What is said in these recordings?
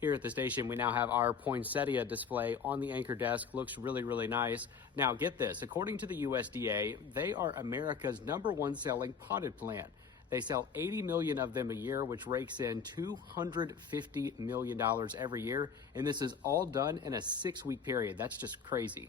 Here at the station, we now have our poinsettia display on the anchor desk. Looks really, really nice. Now get this, according to the USDA, they are America's #1 selling potted plant. They sell 80 million of them a year, which rakes in $250 million every year. And this is all done in a 6-week period. That's just crazy.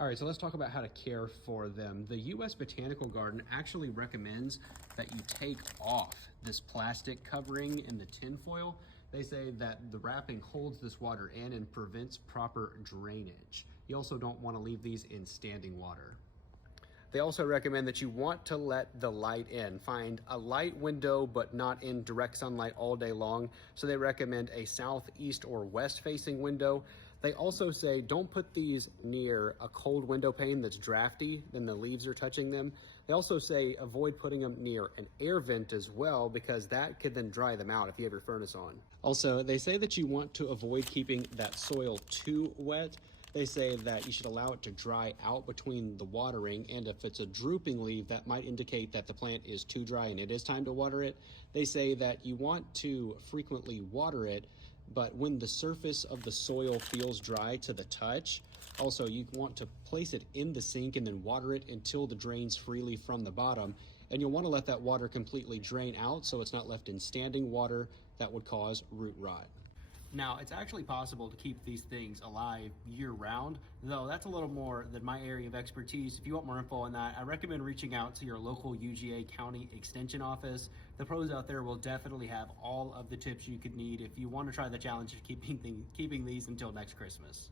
All right, so let's talk about how to care for them. The US Botanical Garden actually recommends that you take off this plastic covering in the tin foil. They say that the wrapping holds this water in and prevents proper drainage. You also don't want to leave these in standing water. They also recommend that you want to let the light in. Find a light window, but not in direct sunlight all day long. So they recommend a southeast or west facing window. They also say don't put these near a cold window pane that's drafty, then the leaves are touching them. They also say avoid putting them near an air vent as well, because that could then dry them out if you have your furnace on. Also, they say that you want to avoid keeping that soil too wet. They say that you should allow it to dry out between the watering, and if it's a drooping leaf, that might indicate that the plant is too dry and it is time to water it. They say that you want to frequently water it, but when the surface of the soil feels dry to the touch. Also, you want to place it in the sink and then water it until it drains freely from the bottom. And you'll want to let that water completely drain out so it's not left in standing water that would cause root rot. Now, it's actually possible to keep these things alive year-round, though that's a little more than my area of expertise. If you want more info on that, I recommend reaching out to your local UGA County Extension office. The pros out there will definitely have all of the tips you could need if you want to try the challenge of keeping these until next Christmas.